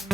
Hey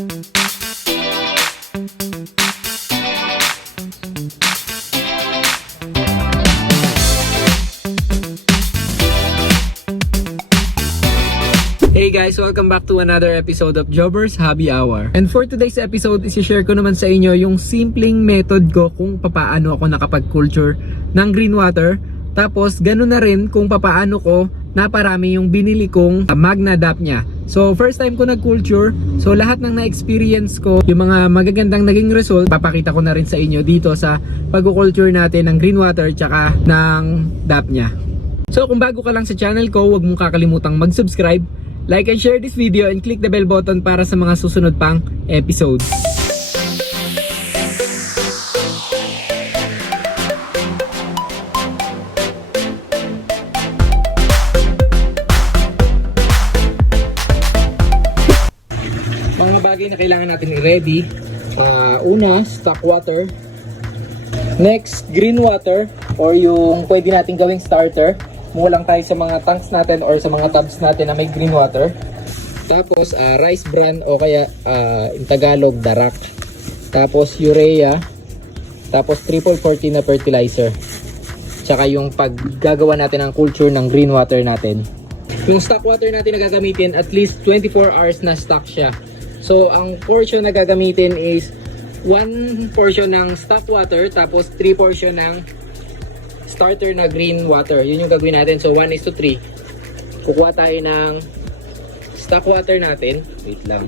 guys, welcome back to another episode of Jobbers Hobby Hour. And for today's episode, isi-share ko naman sa inyo yung simpleng method ko kung papaano ako nakapag-culture ng green water. Tapos ganun na rin kung papaano ko naparami yung binili kong Magna Dapnia. So first time ko nag-culture, so lahat ng na-experience ko, yung mga magagandang naging result, papakita ko na rin sa inyo dito sa pag-culture natin ng green water tsaka ng Dapnia. So kung bago ka lang sa channel ko, huwag mong kakalimutang mag-subscribe, like and share this video, and click the bell button para sa mga susunod pang episodes. Mga bagay na kailangan natin i-ready. Una, stock water. Next, green water, or yung pwede natin gawing starter. Kumuha lang tayo sa mga tanks natin or sa mga tubs natin na may green water. Tapos rice bran o kaya in Tagalog darak. Tapos urea. Tapos triple 40 na fertilizer. Tsaka yung paggagawa natin ng culture ng green water natin. Yung stock water natin na gagamitin, at least 24 hours na stock siya. So ang portion na gagamitin is 1 portion ng stock water, tapos 3 portion ng starter na green water. Yun yung gagawin natin. So 1:3. Kukuha tayo ng stock water natin. Wait lang.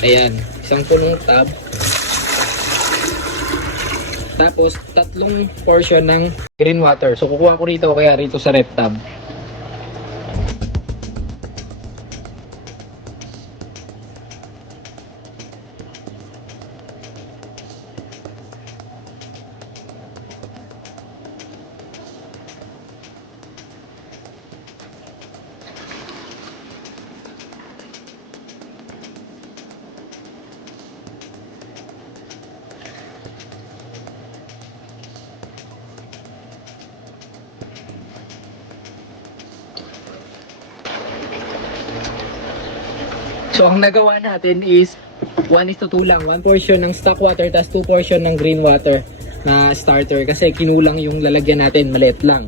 Ayan, isang punong tub. Tapos 3 portion ng green water. So kukuha ko rito kaya rito sa red tub. So ang nagawa natin is 1:2 lang. 1 portion ng stock water tas 2 portion ng green water na starter kasi kinulang yung lalagyan natin, maliit lang.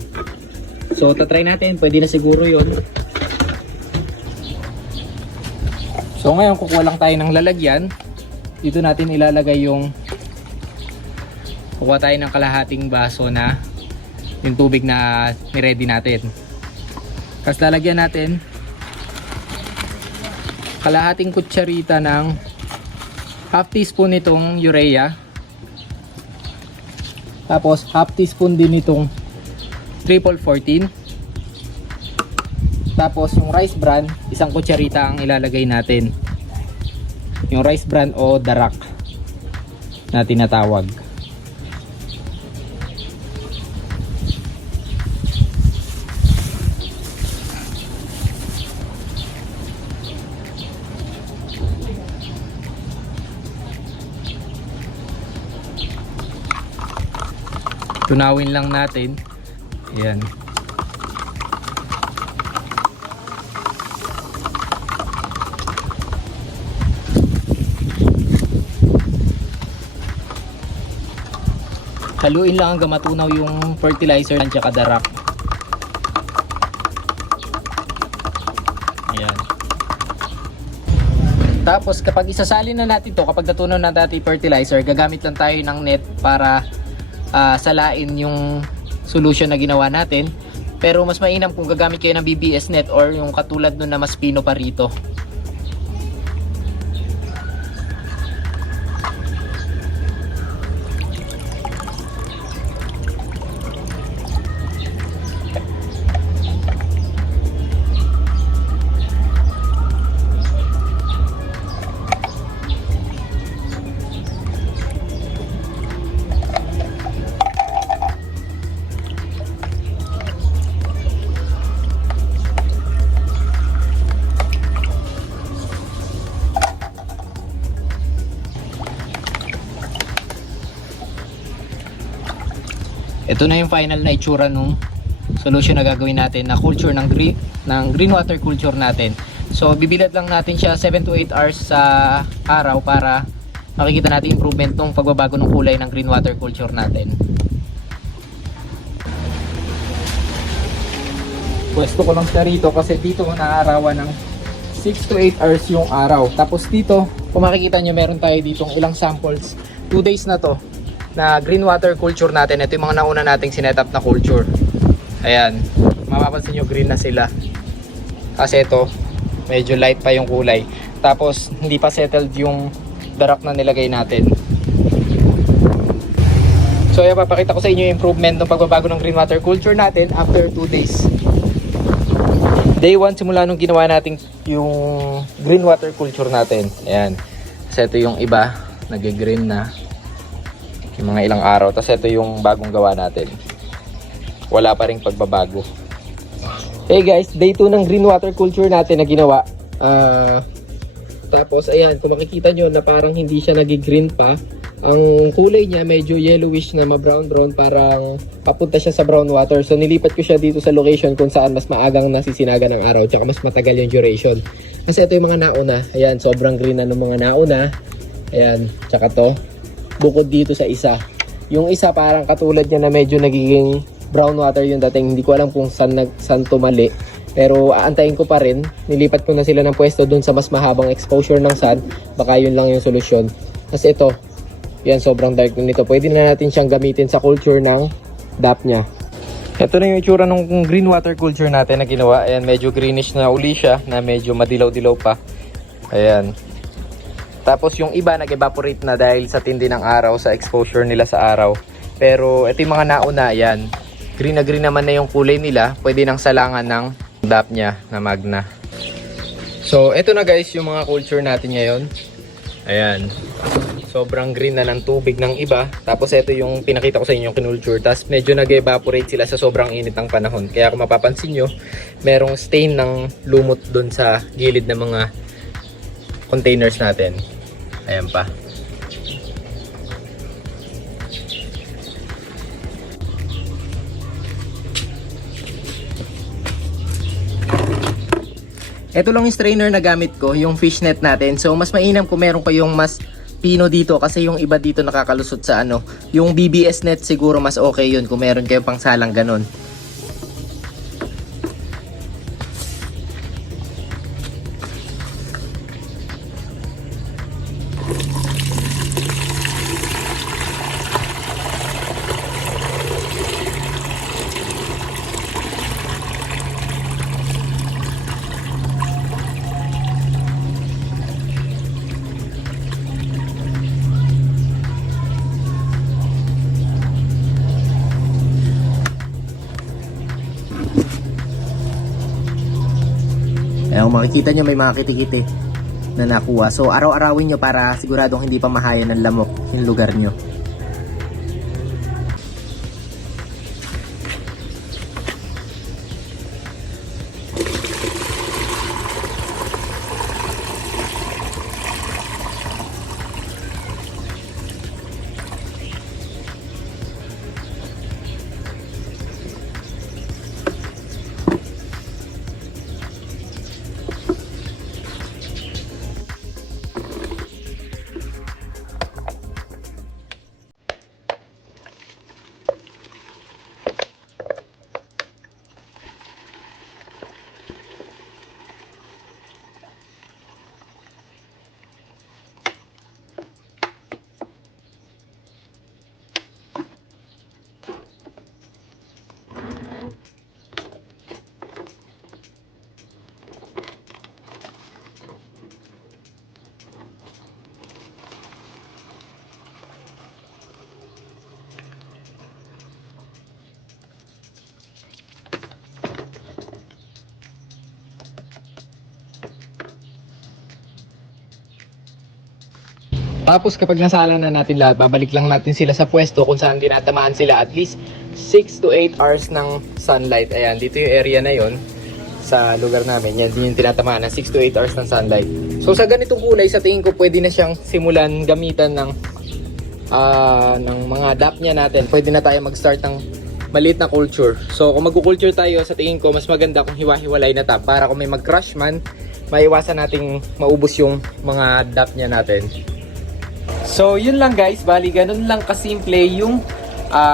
So tatry natin, pwede na siguro yun. So ngayon kukuha lang tayo ng lalagyan. Dito natin ilalagay yung, kukuha tayo ng kalahating baso na yung tubig na ni-ready natin. Tapos lalagyan natin kalahating kutsarita ng half teaspoon nitong urea. Tapos half teaspoon din nitong triple 14. Tapos yung rice bran, isang kutsarita ang ilalagay natin. Yung rice bran o darak na tinatawag. Tunawin lang natin. Ayan. Haluin lang hanggang matunaw yung fertilizer at saka darak. Ayan. Tapos kapag isasalin na natin to, kapag natunaw na natin fertilizer, gagamit lang tayo ng net para salain yung solution na ginawa natin. Pero mas mainam kung gagamit kayo ng BBS net or yung katulad nun na mas pino pa rito. Ito na yung final na itsura nung solution na gagawin natin na culture ng ng green water culture natin. So bibilad lang natin siya 7 to 8 hours sa araw para makikita natin improvement ng pagbabago ng kulay ng green water culture natin. Pwesto ko lang siya rito kasi dito naaarawan ng 6 to 8 hours yung araw. Tapos dito, kung makikita nyo, meron tayo ditong ilang samples. 2 days na to na green water culture natin. Ito yung mga nauna nating sinetup na culture. Ayan, mapapansin nyo green na sila. Kasi ito, medyo light pa yung kulay. Tapos hindi pa settled yung darak na nilagay natin. So ayan, papakita ko sa inyo yung improvement ng pagbabago ng green water culture natin after 2 days. Day 1 simula nung ginawa natin yung green water culture natin. Ayan. Kasi ito yung iba, nag-green na. Yung mga ilang araw. Tapos ito yung bagong gawa natin. Wala pa ring pagbabago. Hey guys, day 2 ng green water culture natin na ginawa. Tapos ayan, kung makikita nyo na parang hindi siya nag-green pa. Ang kulay niya medyo yellowish na ma-brown-brown, parang papunta siya sa brown water. So nilipat ko siya dito sa location kung saan mas maagang nasisinaga ng araw, tsaka mas matagal yung duration. Kasi ito yung mga nauna. Ayan, sobrang green na ng mga nauna. Ayan, tsaka to. Bukod dito sa isa. Yung isa parang katulad niya na medyo nagiging brown water yung dating. Hindi ko alam kung saan tumali. Pero aantayin ko pa rin. Nilipat ko na sila ng pwesto dun sa mas mahabang exposure ng sun. Baka yun lang yung solusyon. Kasi ito, yan, sobrang dark nito. Pwede na natin siyang gamitin sa culture ng DAP niya. Ito na yung itsura ng green water culture natin na ginawa. Ayan, medyo greenish na uli siya, na medyo madilaw-dilaw pa. Ayan. Tapos yung iba nag-evaporate na dahil sa tindi ng araw, sa exposure nila sa araw. Pero ito yung mga nauna, ayan. Green na green naman na yung kulay nila. Pwede nang salangan ng DAP niya na Magna. So, ito na guys yung mga culture natin ngayon. Ayan. Sobrang green na ng tubig ng iba. Tapos ito yung pinakita ko sa inyo yung kinulture. Tapos medyo nag-evaporate sila sa sobrang init ng panahon. Kaya kung mapapansin nyo, merong stain ng lumot dun sa gilid ng mga containers natin. Ayan pa. Ito lang yung strainer na gamit ko, yung fishnet natin. So mas mainam kung meron kayong mas pino dito kasi yung iba dito nakakalusot sa ano. Yung BBS net siguro mas okay yun kung meron kayong pangsalang ganun. Ayan, makikita nyo may mga kiti-kiti na nakuha. So araw-arawin nyo para siguradong hindi pa mahaya ng lamok yung lugar nyo. Tapos kapag nasala na natin lahat, babalik lang natin sila sa pwesto kung saan tinatamaan sila at least 6 to 8 hours ng sunlight. Ayan, dito yung area na yon sa lugar namin. Yan din yung tinatamaan ng 6 to 8 hours ng sunlight. So sa ganitong kulay, sa tingin ko pwede na siyang simulan gamitan ng mga DAP niya natin. Pwede na tayo mag-start ng maliit na culture. So kung magkukulture tayo, sa tingin ko mas maganda kung hiwa-hiwalay na tap para kung may mag-crush man, maiwasan nating maubos yung mga dap niya natin. So yun lang guys, bali ganun lang kasimple yung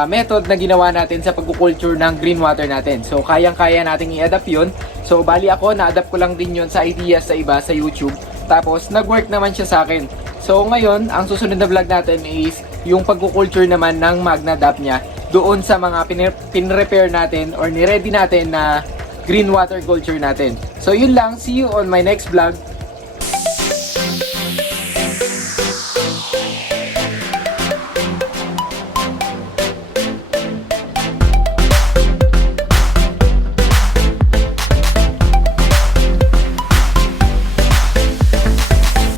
method na ginawa natin sa pagkukulture ng green water natin. So kayang-kaya nating i-adapt yun. So bali ako, na-adapt ko lang din yun sa ideas sa iba sa YouTube. Tapos nag-work naman siya sa akin. So ngayon, ang susunod na vlog natin is yung pagkukulture naman ng Magna DAP niya doon sa mga pin-repair natin or ni-ready natin na green water culture natin. So yun lang, see you on my next vlog.